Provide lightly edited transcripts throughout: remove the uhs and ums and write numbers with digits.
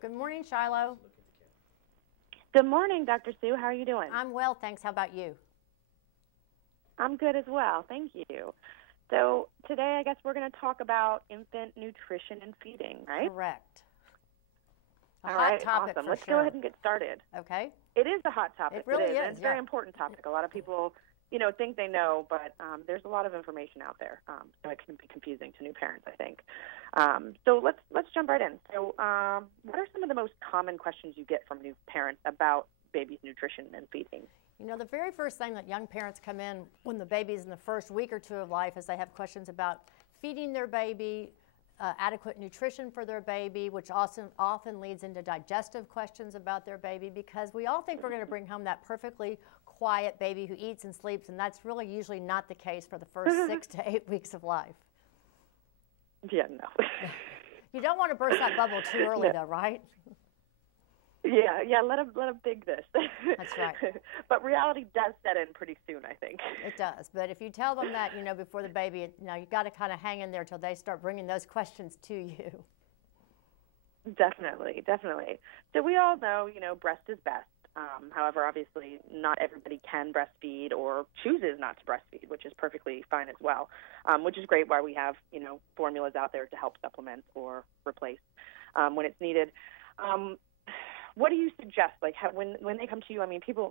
Good morning, Shiloh. Good morning, Dr. Sue. How are you doing? I'm well, thanks. How about you? I'm good as well. Thank you. So today, I guess we're going to talk about infant nutrition and feeding, right? Correct. A All hot right, topic awesome. for Let's sure. go ahead and get started. Okay. It is a hot topic. It really is, And it's a very important topic. A lot of people, think they know, but there's a lot of information out there, so it can be confusing to new parents, I think. So let's jump right in. So what are some of the most common questions you get from new parents about baby's nutrition and feeding? The very first thing that young parents come in when the baby's in the first week or two of life is they have questions about feeding their baby, adequate nutrition for their baby, which often leads into digestive questions about their baby, because we all think we're going to bring home that perfectly quiet baby who eats and sleeps, and that's really usually not the case for the first 6 to 8 weeks of life. Yeah, no. You don't want to burst that bubble too early, though, right? Yeah, let them dig this. That's right. But reality does set in pretty soon, I think. It does. But if you tell them that, before the baby, you've got to kind of hang in there till they start bringing those questions to you. Definitely. So we all know, breast is best. However, obviously, not everybody can breastfeed or chooses not to breastfeed, which is perfectly fine as well, which is great why we have, formulas out there to help supplement or replace when it's needed. What do you suggest? Like when they come to you,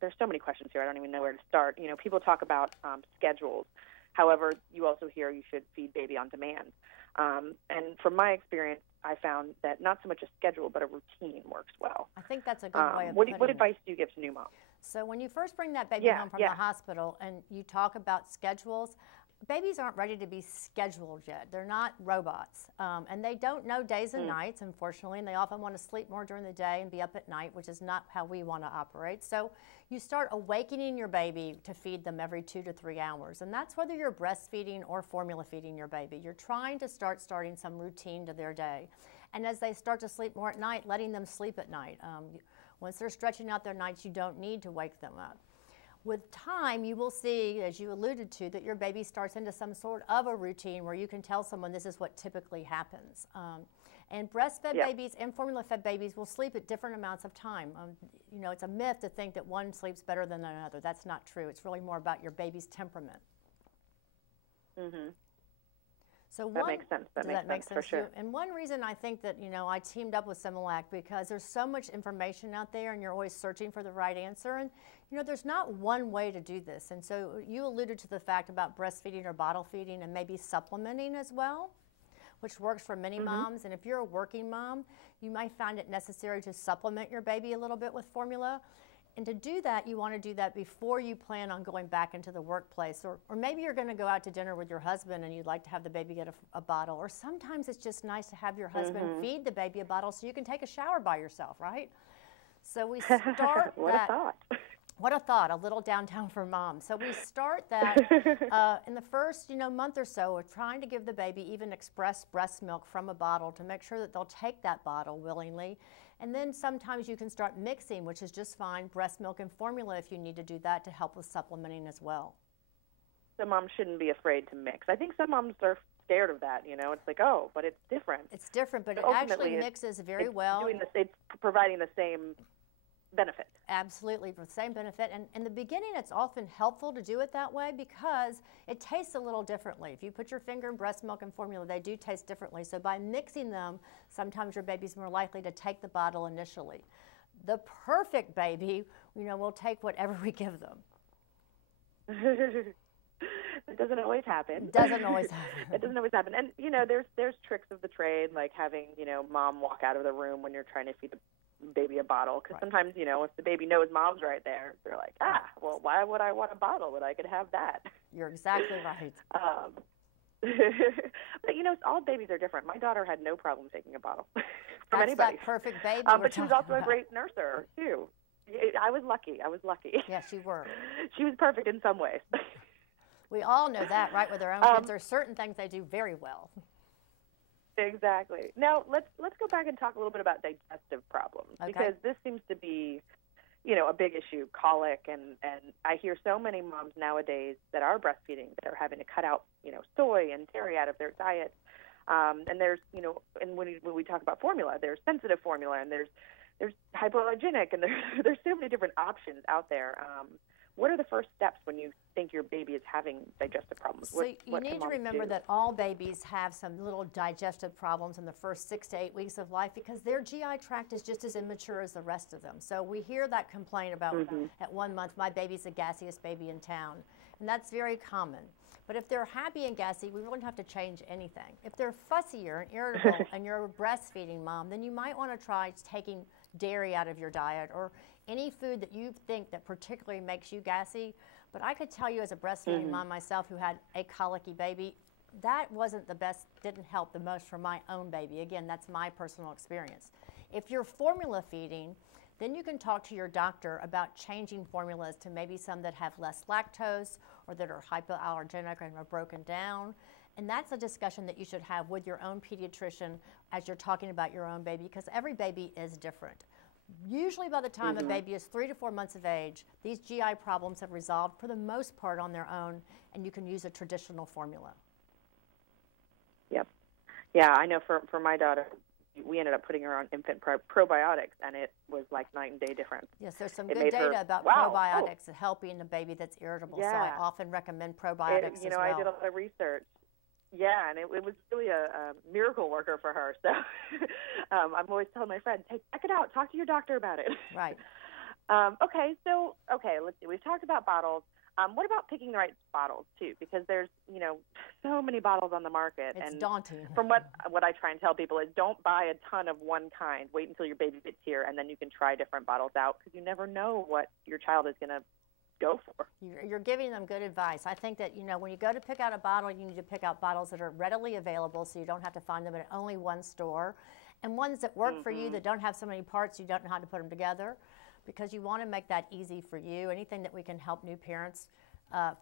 there's so many questions here. I don't even know where to start. People talk about schedules. However, you also hear you should feed baby on demand. And from my experience, I found that not so much a schedule, but a routine works well. I think that's a good way of what putting advice do you give to new moms? So when you first bring that baby home from the hospital and you talk about schedules, babies aren't ready to be scheduled yet. They're not robots. And they don't know days and nights, unfortunately, and they often want to sleep more during the day and be up at night, which is not how we want to operate. So you start awakening your baby to feed them every 2 to 3 hours. And that's whether you're breastfeeding or formula feeding your baby. You're trying to starting some routine to their day. And as they start to sleep more at night, letting them sleep at night. Once they're stretching out their nights, you don't need to wake them up. With time, you will see, as you alluded to, that your baby starts into some sort of a routine where you can tell someone this is what typically happens. And breastfed babies and formula-fed babies will sleep at different amounts of time. It's a myth to think that one sleeps better than another. That's not true. It's really more about your baby's temperament. Mm-hmm. So that makes sense. That makes sense for sure. And one reason I think that, I teamed up with Similac, because there's so much information out there and you're always searching for the right answer. And, there's not one way to do this. And so you alluded to the fact about breastfeeding or bottle feeding and maybe supplementing as well, which works for many moms. And if you're a working mom, you might find it necessary to supplement your baby a little bit with formula. And to do that, you want to do that before you plan on going back into the workplace. Or maybe you're going to go out to dinner with your husband and you'd like to have the baby get a bottle. Or sometimes it's just nice to have your husband feed the baby a bottle so you can take a shower by yourself, right? So we start What a thought. What a thought, a little downtown for mom. So we start that in the first month or so of trying to give the baby even express breast milk from a bottle to make sure that they'll take that bottle willingly. And then sometimes you can start mixing, which is just fine, breast milk and formula if you need to do that to help with supplementing as well. So moms shouldn't be afraid to mix. I think some moms are scared of that, It's like, oh, but it's different. It's different, but it actually mixes very well. It's providing the same benefit. Absolutely, for the same benefit. And in the beginning, it's often helpful to do it that way because it tastes a little differently. If you put your finger in breast milk and formula, they do taste differently. So by mixing them, sometimes your baby's more likely to take the bottle initially. The perfect baby, will take whatever we give them. It doesn't always happen. It doesn't always happen. It doesn't always happen. And, there's tricks of the trade, like having, mom walk out of the room when you're trying to feed the baby a bottle, because sometimes, if the baby knows mom's right there, they're like, well, why would I want a bottle when I could have that? You're exactly right. But, all babies are different. My daughter had no problem taking a bottle from anybody. That's that perfect baby. But she was also a great nurser, too. I was lucky. Yes, you were. She was perfect in some ways. We all know that, right? With our own kids, there are certain things they do very well. Exactly. Now, let's go back and talk a little bit about digestive problems, because this seems to be, a big issue, colic, and I hear so many moms nowadays that are breastfeeding that are having to cut out, soy and dairy out of their diet. And there's, you know, and when we talk about formula, there's sensitive formula, and there's hypoallergenic, and there's so many different options out there. What are the first steps when you think your baby is having digestive problems? So you need to remember that all babies have some little digestive problems in the first 6 to 8 weeks of life because their GI tract is just as immature as the rest of them. So we hear that complaint about at 1 month, my baby's the gassiest baby in town. And that's very common. But if they're happy and gassy, we wouldn't have to change anything. If they're fussier and irritable and you're a breastfeeding mom, then you might want to try taking dairy out of your diet or any food that you think that particularly makes you gassy. But I could tell you as a breastfeeding mom myself who had a colicky baby, that wasn't the best, didn't help the most for my own baby. Again, that's my personal experience. If you're formula feeding, then you can talk to your doctor about changing formulas to maybe some that have less lactose or that are hypoallergenic and are broken down. And that's a discussion that you should have with your own pediatrician as you're talking about your own baby, because every baby is different. Usually by the time a baby is 3 to 4 months of age, these GI problems have resolved for the most part on their own, and you can use a traditional formula. Yep. Yeah, I know for my daughter, we ended up putting her on infant probiotics, and it was like night and day difference. Yes, there's some good data about probiotics helping a baby that's irritable, so I often recommend probiotics as well. I did a lot of research. Yeah, and it was really a miracle worker for her. So I'm always telling my friends, hey, check it out. Talk to your doctor about it. Right. Okay, let's see. We've talked about bottles. What about picking the right bottles, too? Because there's, so many bottles on the market. It's daunting. From what I try and tell people is don't buy a ton of one kind. Wait until your baby gets here, and then you can try different bottles out because you never know what your child is going to go for. You're giving them good advice. I think that, when you go to pick out a bottle, you need to pick out bottles that are readily available so you don't have to find them at only one store, and ones that work for you that don't have so many parts you don't know how to put them together, because you want to make that easy for you. Anything that we can help new parents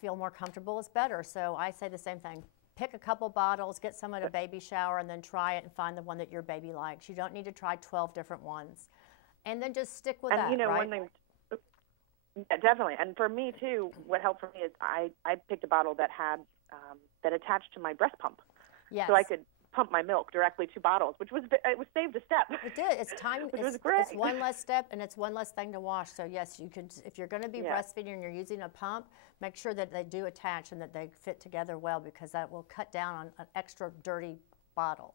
feel more comfortable is better. So I say the same thing. Pick a couple bottles, get some at a baby shower, and then try it and find the one that your baby likes. You don't need to try 12 different ones. And then just stick with that, right? One thing, yeah, definitely. And for me, too, what helped for me is I picked a bottle that had that attached to my breast pump. Yes. So I could pump my milk directly to bottles, which saved a step. It did. It's time. Which was great. It's one less step, and it's one less thing to wash. So yes, you can. If you're going to be breastfeeding and you're using a pump, make sure that they do attach and that they fit together well, because that will cut down on an extra dirty bottle.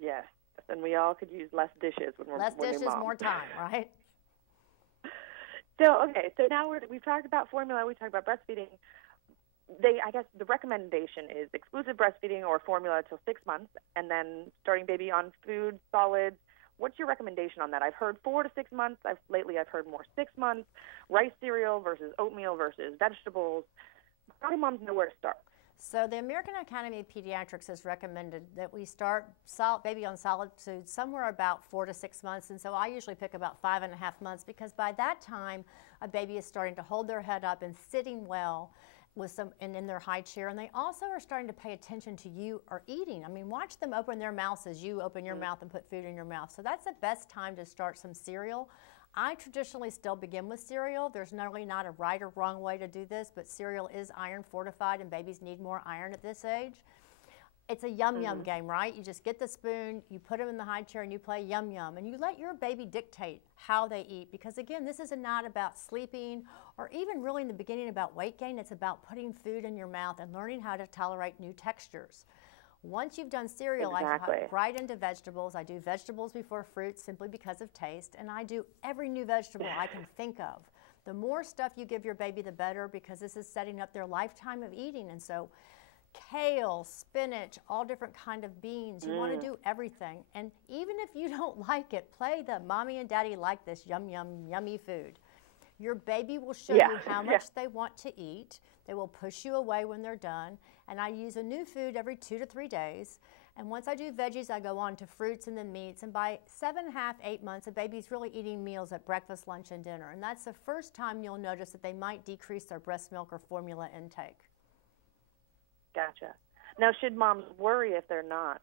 Yes, and we all could use less dishes when we're less dishes, more time, right? So so now we've talked about formula. We talked about breastfeeding. I guess the recommendation is exclusive breastfeeding or formula till 6 months, and then starting baby on food, solids. What's your recommendation on that? I've heard 4 to 6 months. Lately I've heard more 6 months. Rice cereal versus oatmeal versus vegetables. How do moms know where to start? So the American Academy of Pediatrics has recommended that we start baby on solid food somewhere about 4 to 6 months. And so I usually pick about 5.5 months, because by that time a baby is starting to hold their head up and sitting well and in their high chair, and they also are starting to pay attention to you or eating. I mean, watch them open their mouths as you open your mouth and put food in your mouth. So that's the best time to start some cereal. I traditionally still begin with cereal. There's really not a right or wrong way to do this, but cereal is iron fortified, and babies need more iron at this age. It's a yum-yum game, right? You just get the spoon, you put them in the high chair, and you play yum-yum, and you let your baby dictate how they eat, because again, this is not about sleeping or even really in the beginning about weight gain. It's about putting food in your mouth and learning how to tolerate new textures. Once you've done cereal, I hop right into vegetables. I do vegetables before fruits simply because of taste, and I do every new vegetable I can think of. The more stuff you give your baby, the better, because this is setting up their lifetime of eating. And so kale, spinach, all different kind of beans. You want to do everything. And even if you don't like it, play the mommy and daddy like this yummy food. Your baby will show you how much they want to eat. They will push you away when they're done. And I use a new food every 2 to 3 days. And once I do veggies, I go on to fruits and then meats. And by 7.5, 8 months, a baby's really eating meals at breakfast, lunch, and dinner. And that's the first time you'll notice that they might decrease their breast milk or formula intake. Gotcha. Now, should moms worry if they're not?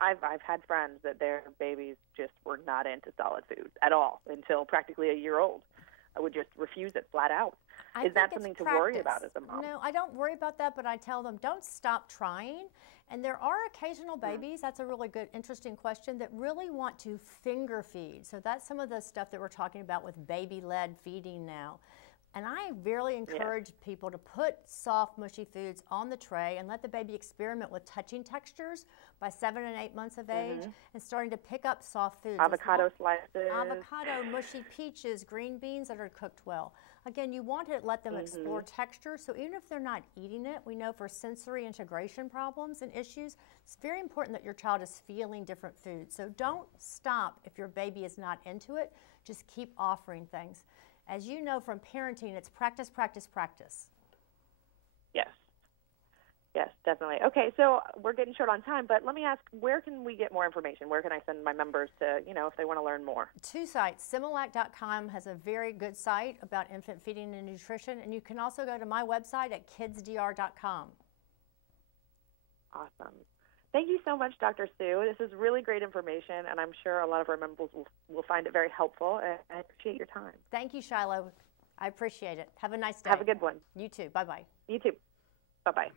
I've had friends that their babies just were not into solid foods at all until practically a year old. I would just refuse it flat out. Is that something to worry about as a mom? No, I don't worry about that, but I tell them don't stop trying. And there are occasional babies, that's a really good, interesting question, that really want to finger feed. So that's some of the stuff that we're talking about with baby-led feeding now. And I really encourage people to put soft, mushy foods on the tray and let the baby experiment with touching textures by 7 and 8 months of age and starting to pick up soft foods. Avocado slices. Avocado, mushy peaches, green beans that are cooked well. Again, you want to let them explore texture. So even if they're not eating it, we know for sensory integration problems and issues, it's very important that your child is feeling different foods. So don't stop if your baby is not into it. Just keep offering things. As you know from parenting, it's practice, practice, practice. Yes. Yes, definitely. Okay, so we're getting short on time, but let me ask, where can we get more information? Where can I send my members to, if they want to learn more? 2 sites. Similac.com has a very good site about infant feeding and nutrition, and you can also go to my website at kidsdr.com. Awesome. Thank you so much, Dr. Sue. This is really great information, and I'm sure a lot of our members will find it very helpful, and I appreciate your time. Thank you, Shiloh. I appreciate it. Have a nice day. Have a good one. You too. Bye-bye. You too. Bye-bye.